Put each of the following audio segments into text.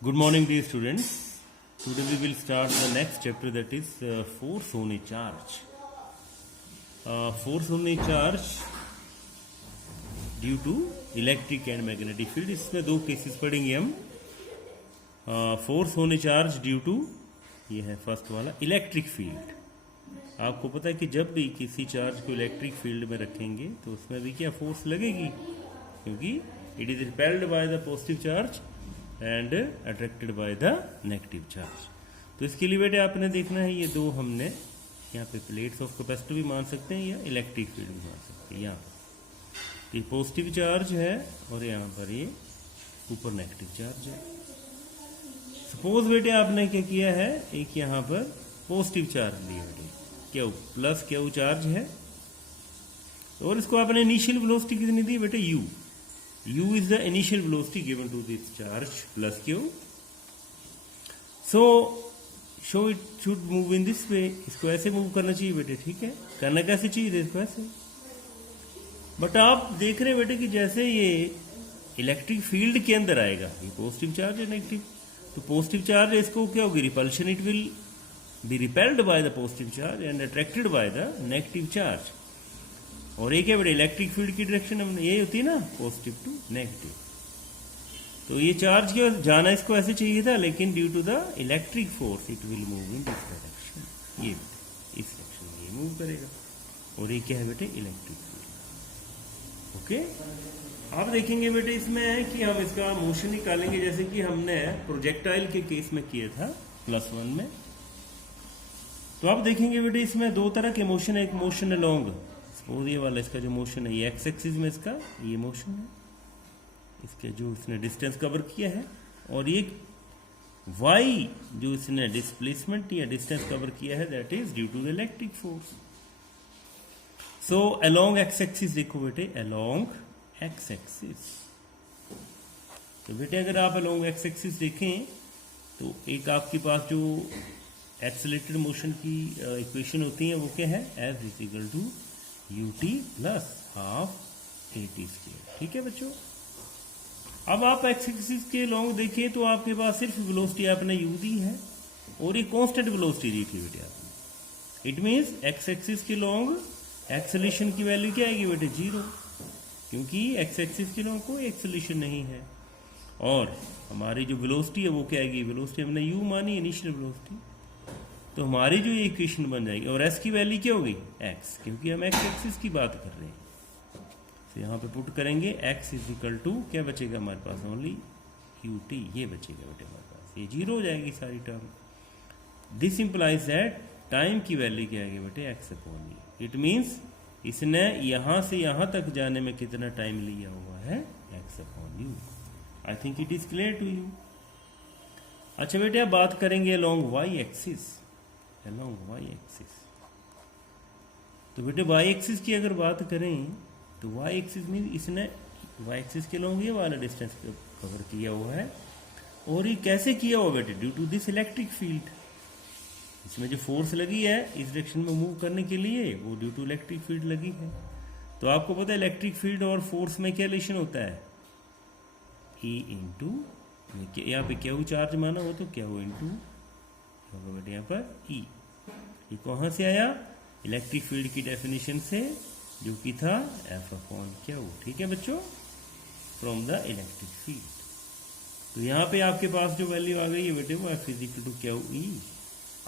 Good morning, dear students. Today we will start the next chapter, that is force on a charge. Force on a charge due to electric and magnetic field. इसमें दो cases पढ़ेंगे हम. Force on a charge due to, ये है first वाला, electric field. आपको पता है कि जब भी किसी चार्ज को इलेक्ट्रिक फील्ड में रखेंगे तो उसमें भी क्या फोर्स लगेगी, क्योंकि it is repelled by the positive charge and attracted by the negative charge. तो इसके लिए बेटे आपने देखना है, ये दो हमने यहाँ पे प्लेट्स ऑफ कैपेसिटर भी मान सकते हैं या इलेक्ट्रिक फील्ड भी मान सकते हैं. यहाँ पर ये पॉजिटिव चार्ज है और यहाँ पर ये ऊपर नेगेटिव चार्ज है. सपोज बेटे आपने क्या किया है, एक यहाँ पर पॉजिटिव चार्ज लिया बेटे, क्यू प्लस क्यू चार्ज है, और इसको आपने इनिशियल वेलोसिटी कितनी दी बेटे, you. U is the initial velocity given to this charge plus Q. So it should move in this way. इसको ऐसे मूव करना चाहिए बेटे, ठीक है. करना कैसे चाहिए, इसको ऐसे. बट आप देख रहे हैं बेटे कि जैसे ये इलेक्ट्रिक फील्ड के अंदर आएगा, ये पॉजिटिव चार्ज है नेगेटिव, तो पॉजिटिव चार्ज इसको क्या होगी, repulsion. It will be repelled by the positive charge and attracted by the negative charge. और एक है बेटे इलेक्ट्रिक फील्ड की डायरेक्शन ये होती है ना, पॉजिटिव टू नेगेटिव. तो ये चार्ज क्या जाना इसको ऐसे चाहिए था, लेकिन due to the electric force it will move in this direction. ये बेटे इस डायरेक्शन में ये मूव करेगा, और ये क्या है बेटे, इलेक्ट्रिक फील्ड. ओके, आप देखेंगे बेटे इसमें है कि हम इसका मोशन निकालेंगे, जैसे कि हमने प्रोजेक्टाइल के केस में किया था +1 में. तो आप देखेंगे बेटे इसमें दो तरह के मोशन है. एक मोशन अलोंग, और ये वाला इसका जो मोशन है, ये एक्स एक्सिस में इसका ये मोशन है, इसके जो इसने डिस्टेंस कवर किया है, और ये वाई जो इसने डिस्प्लेसमेंट या डिस्टेंस कवर किया है, that is due to the electric force. So along x axis देखो बेटे, अलोंग एक्स एक्सिस. तो बेटे अगर आप अलोंग एक्स एक्सिस देखें तो एक आपके पास जो एक्सेलरेटेड मोशन की इक्वेशन होती है वो क्या है, f is equal to ut plus half at square. ठीक है बच्चों. अब आप एक्स एक्सिस के लॉन्ग देखिए तो आपके पास सिर्फ वेलोसिटी आपने u दी है और ये कांस्टेंट वेलोसिटी दी थी बेटे आपने. इट मींस एक्स एक्सिस के लॉन्ग एक्सेलरेशन की वैल्यू क्या आएगी बेटे, 0, क्योंकि एक्स एक्सिस के लॉन्ग कोई एक्सेलरेशन नहीं है. और हमारी जो वेलोसिटी है वो क्या आएगी, वेलोसिटी हमने u मानी इनिशियल वेलोसिटी, तो हमारी जो ये इक्वेशन बन जाएगी. और s की वैल्यू क्या होगी, x, क्योंकि हम x एक्सिस की बात कर रहे हैं. तो यहाँ पे पुट करेंगे x इज इक्वल टू क्या बचेगा हमारे पास, ओनली ut. ये बचेगा बेटे हमारे पास, ये 0 हो जाएगी सारी term. This implies that time की वैल्यू क्या आएगी बेटे, x upon e. It means इसने यहाँ से यहाँ तक जाने में कितना टाइम लिया हुआ है, x upon u. I think it is clear to you. अच्छा बेटे अब बात करेंगे along y axis. along y axis, तो बेटे y एक्सिस की अगर बात करें तो y एक्सिस में इसने y एक्सिस के along ये वाला डिस्टेंस कवर किया हुआ है. और ये कैसे किया हुआ बेटे, due to this electric field. इसमें जो फोर्स लगी है इस डायरेक्शन में मूव करने के लिए, वो ड्यू टू इलेक्ट्रिक फील्ड लगी है. तो आपको पता है इलेक्ट्रिक फील्ड और फोर्स में क्या रिलेशन होता है, E इंटू, यहाँ पे क्या चार्ज माना हो तो क्या हो इंटू बेटे यहाँ पर E. ये कहाँ से आया, इलेक्ट्रिक फील्ड की डेफिनेशन से, जो कि था F अपॉन क्यू. ठीक है बच्चों, फ्रॉम द इलेक्ट्रिक फील्ड. तो यहाँ पे आपके पास जो वैल्यू आ गई है बेटे वो F is equal to q e.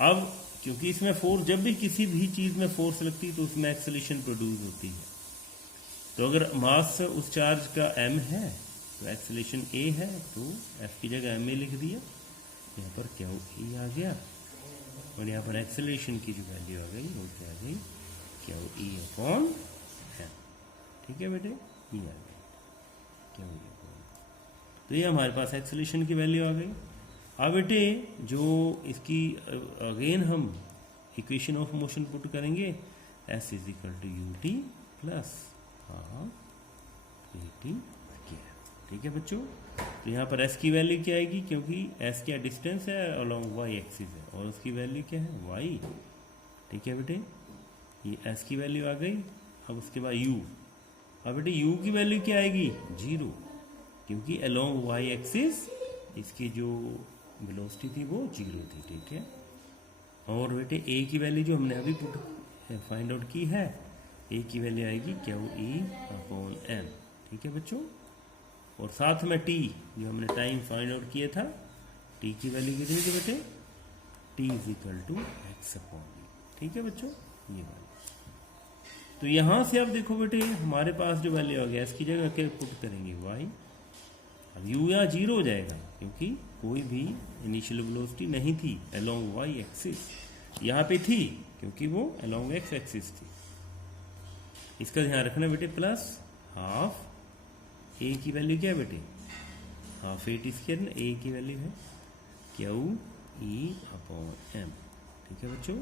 अब क्योंकि इसमें फोर्स, जब भी किसी भी चीज में फोर्स लगती है तो उसमें एक्सेलरेशन प्रोड्यूस होती है. तो अगर मास उस चार्ज का m है तो एक्सेलरेशन a है, तो F की जगह ma लिख दिया, यहाँ पर क्यू ई आ गया, और यहाँ पर एक्सेलरेशन की जो वैल्यू आ गई वो क्या आ गई, क्यू ई अपॉन एम. ठीक है बेटे, ये आ गई क्यू ई अपॉन. तो ये हमारे पास एक्सेलरेशन की वैल्यू आ गई. अब बेटे जो इसकी अगेन हम इक्वेशन ऑफ मोशन पुट करेंगे, s is equal to u t plus half a t square. ठीक है बच्चों. तो यहाँ पर s की वैल्यू क्या आएगी, क्योंकि s क्या डिस्टेंस है अलोंग y एक्सिस है, और उसकी वैल्यू क्या है, y. ठीक है बेटे, ये s की वैल्यू आ गई. अब उसके बाद u, अब बेटे u की वैल्यू क्या आएगी, 0, क्योंकि अलोंग y एक्सिस इसकी जो वेलोसिटी थी वो 0 थी, ठीक है। और बेटे ए की वैल्यू जो हमने अभी फाइंड आउट की है, ए की वैल्यू आएगी QE/m, ठीक है बच्चों। और साथ में टी जो हमने टाइम फाइंड आउट किया था, टी की वैल्यू कितनी थी बेटे, T=x/v, ठीक है बच्चों, ये वैल्यू। तो यहां से आप देखो बेटे हमारे पास जो वैल्यू आ गया इसकी जगह क्या पुट करेंगे y। अब u यहाँ 0 हो जाएगा क्योंकि कोई भी इनिशियल वेलोसिटी नहीं थी अलोंग y एक्सिस, यहाँ पे थी क्योंकि वो अलोंग x एक्सिस थी। इसका ध्यान रखना बेटे, प्लस हाफ a की वैल्यू क्या है बेटे, हाफ a t² ना, a की वैल्यू है QE/m, ठीक है बच्चों।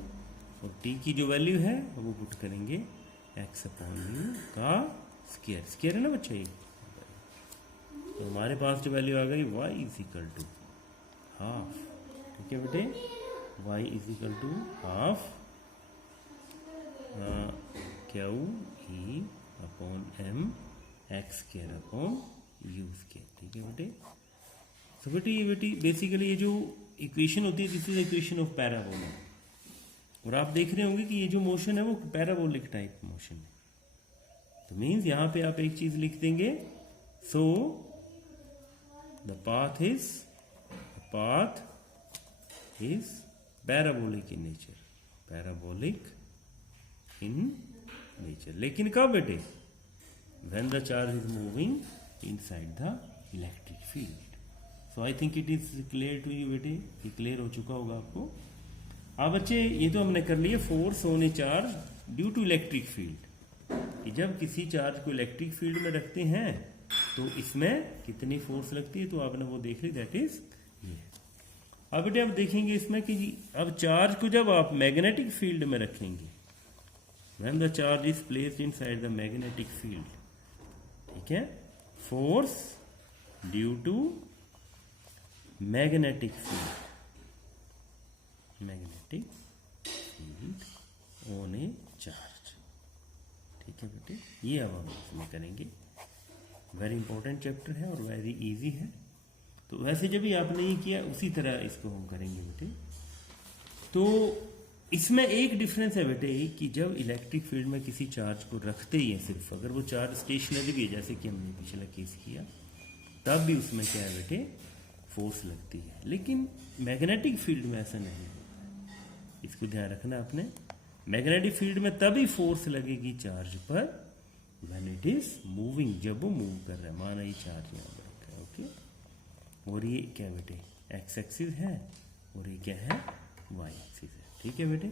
और t की जो वैल्यू है वो पुट करेंगे x/u का स्क्वायर है ना बच्चा ये। तो हमारे पास जो वैल्यू आ गई y=12, ठीक है बेटे, y=12 QE/m x²/u², ठीक है बेटे। तो बेटे बेसिकली ये जो इक्वेशन होती है this is equation of parabola. और आप देख रहे होंगे कि ये जो मोशन है वो पैराबोलिक टाइप मोशन है। तो मीन्स यहां पे आप एक चीज लिख देंगे, so the path is parabolic in nature, parabolic in nature. लेकिन कब बेटे, when the charge is moving inside the electric field. So I think it is clear to you बेटे, ये क्लियर हो चुका होगा आपको। अब बच्चे ये तो हमने कर लिया force on a charge due to electric field, कि जब किसी चार्ज को इलेक्ट्रिक फील्ड में रखते हैं तो इसमें कितनी फोर्स लगती है, तो आपने वो देख ली, दैट इज ये। अब बेटे अब देखेंगे इसमें कि अब चार्ज को जब आप मैग्नेटिक फील्ड में रखेंगे, when the charge is placed inside the magnetic field, ठीक है, force due to magnetic field, magnetic field on a charge, ठीक है बेटे। ये अब हम इसमें करेंगे, वेरी इंपॉर्टेंट चैप्टर है और वेरी इजी है। तो वैसे जब भी आपने ये किया उसी तरह इसको हम करेंगे बेटे। तो इसमें एक डिफरेंस है बेटे कि जब इलेक्ट्रिक फील्ड में किसी चार्ज को रखते ही है, सिर्फ अगर वो चार्ज स्टेशनरी भी है जैसे कि हमने पिछला केस किया, तब भी उसमें क्या है बेटे, फोर्स लगती है। लेकिन मैग्नेटिक फील्ड में ऐसा नहीं होता, इसको ध्यान रखना आपने। मैग्नेटिक फील्ड में तभी फोर्स लगेगी चार्ज पर व्हेन इट इज मूविंग, जब वो मूव कर रहा है। माना ये चार्ज यहाँ पर रखा है, ओके, और ये क्या बेटे एक्स एक्सिस है और ये क्या है वाई एक्सिस है, ठीक है बेटे।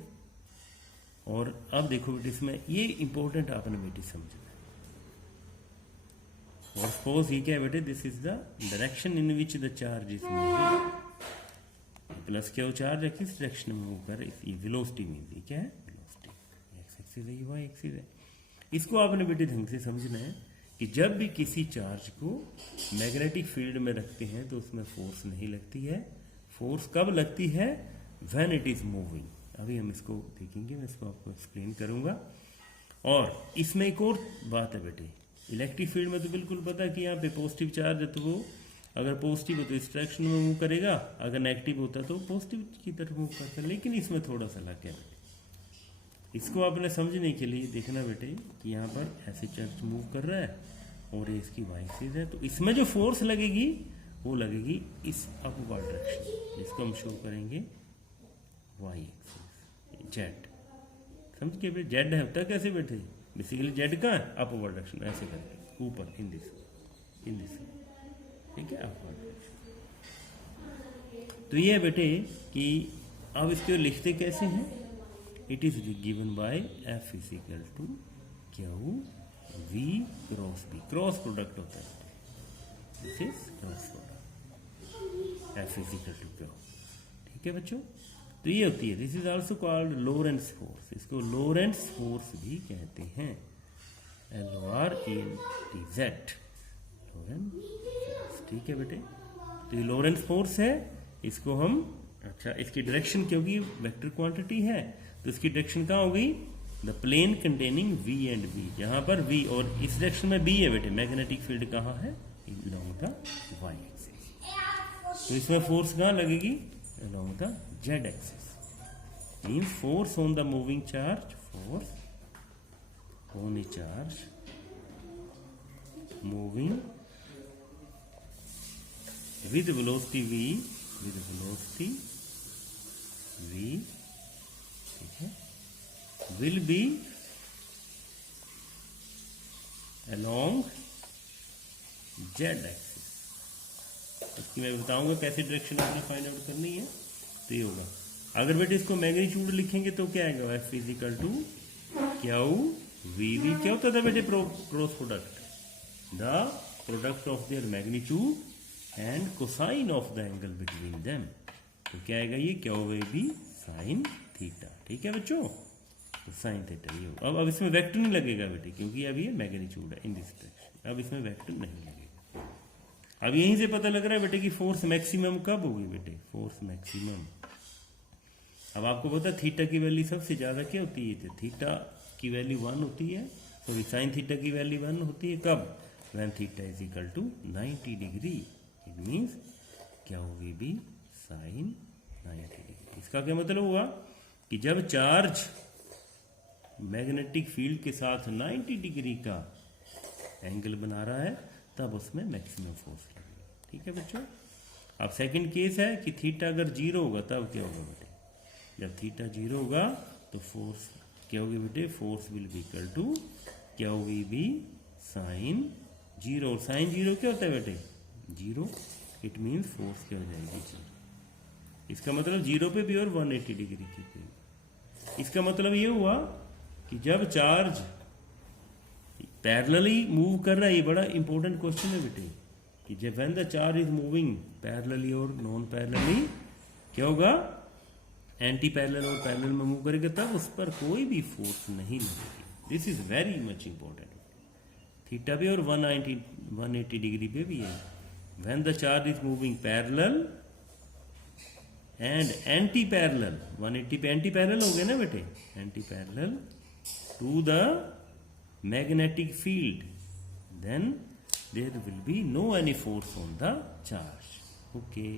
और अब देखो बेटे इसमें ये इंपॉर्टेंट आपने बेटे समझना है। और सपोज ये क्या है बेटे, this is the direction in which the charge is moving, plus क्या हो चार्ज किस डायरेक्शन में मूव कर, ये वेलोसिटी मीन, ये क्या है वेलोसिटी, एक्स एक्सिस है, ये वाई एक्सिस है। इसको आपने बेटे ढंग से समझना है कि जब भी किसी चार्ज को मैग्नेटिक फील्ड में रखते हैं तो उसमें फोर्स नहीं लगती है। फोर्स कब लगती है, व्हेन इट इज मूविंग। अभी हम इसको देखेंगे, मैं इसको आपको एक्सप्लेन करूंगा। और इसमें एक और बात है बेटे, इलेक्ट्रिक फील्ड में तो बिल्कुल पता कि यहाँ पे पॉजिटिव चार्ज है तो वो अगर पॉजिटिव हो तो इस डायरेक्शन में मूव करेगा, अगर नेगेटिव होता तो पॉजिटिव की तरफ मूव करता है। लेकिन इसमें थोड़ा सा अलग है बेटे, इसको आपने समझने के लिए देखना बेटे कि यहाँ पर ऐसे चार्ज मूव कर रहा है और ये इसकी वाई एक्सिस है, तो इसमें जो फोर्स लगेगी वो लगेगी इस अपवर्ड डायरेक्शन, जिसको हम शो करेंगे वाई एक्सिस, जेड। समझ के बेटे, जेड है होता कैसे बेटे, बेसिकली जेड कहाँ है, अपवर्ड डायरेक्शन, ऐसे करके ऊपर इन दिस, ठीक है, अपवर्ड डायरेक्शन। तो ये बेटे कि अब इसको लिखते कैसे हैं, it is given by F is equal to Q V cross B, cross product होता है, this is cross product, F is equal to Q, ठीक है बच्चों। तो ये होती है, this is also called Lorentz force, इसको लोरेंट्ज फोर्स भी कहते हैं, LORENTZ, लोरेंट्ज फोर्स, ठीक है बेटे। तो ये लोरेंट्ज फोर्स है, इसको हम, अच्छा इसकी डायरेक्शन क्योंकि वेक्टर क्वांटिटी है तो इसकी डायरेक्शन कहाँ होगी, the plane containing V and B, जहां पर V और इस डायरेक्शन में B है बेटे, मैग्नेटिक फील्ड कहाँ है, along the y एक्सिस, तो इसमें फोर्स कहाँ लगेगी? Along the Z axis, means force on the moving charge, force on a charge moving with velocity v, with velocity v, ठीक है, will be along z axis। इसकी मैं बताऊंगा कैसे डायरेक्शन आपने फाइंड आउट करनी है। तो ये होगा, अगर बेटे इसको मैग्नीट्यूड लिखेंगे तो क्या आएगा? F is equal to Q v v. क्या होता था बेटे? Cross product, the product of their magnitude and cosine of the angle between them. तो क्या आएगा ये? Q v b sine theta. ठीक है बच्चों, तो साइन थीटा ये होगा। अब इसमें वेक्टर नहीं लगेगा बेटे, क्योंकि अब ये मैग्नीट्यूड है इन दिस डायरेक्शन, अब इसमें वेक्टर नहीं लगेगा। अब यहीं से पता लग रहा है बेटे कि फोर्स मैक्सिमम कब होगी बेटे? फोर्स मैक्सिमम, अब आपको पता है थीटा की वैल्यू सबसे ज्यादा क्या होती है? थीटा की वैल्यू 1 होती है, सॉरी साइन थीटा की वैल्यू 1 होती है। कब? When theta is equal to 90 degree. It means क्या होगी? भी साइन 90 डिग्री। इसका क्या मतलब हुआ कि जब चार्ज मैग्नेटिक फील्ड के साथ 90 डिग्री का एंगल बना रहा है तब उसमें मैक्सिमम फोर्स लगेगा। ठीक है बच्चों। अब सेकंड केस है कि थीटा अगर 0 होगा तब क्या होगा बेटे? जब थीटा 0 होगा तो फोर्स क्या होगी बेटे? Force will be equal to क्या होगी? भी साइन 0। और साइन 0 क्या होता है बेटे? 0। इट मीन्स फोर्स क्या हो जाएगी? 0। इसका मतलब 0 पे भी और 180 डिग्री की पे। इसका मतलब ये हुआ कि जब चार्ज पैरेलली मूव कर रहा है, ये बड़ा इंपॉर्टेंट क्वेश्चन है बेटे, कि जब when the charge is moving parallelly और नॉन पैरेलली क्या होगा? एंटी पैरेलल और पैरेलल में मूव करेगा तब उस पर कोई भी फोर्स नहीं लगेगी। This is very much important. Theta भी और 180 डिग्री पे भी है। When the charge is moving parallel and anti-parallel, 180 पे anti-parallel हो गए ना बेटे? Anti-parallel to the magnetic field, then there will be no any force on the charge. Okay.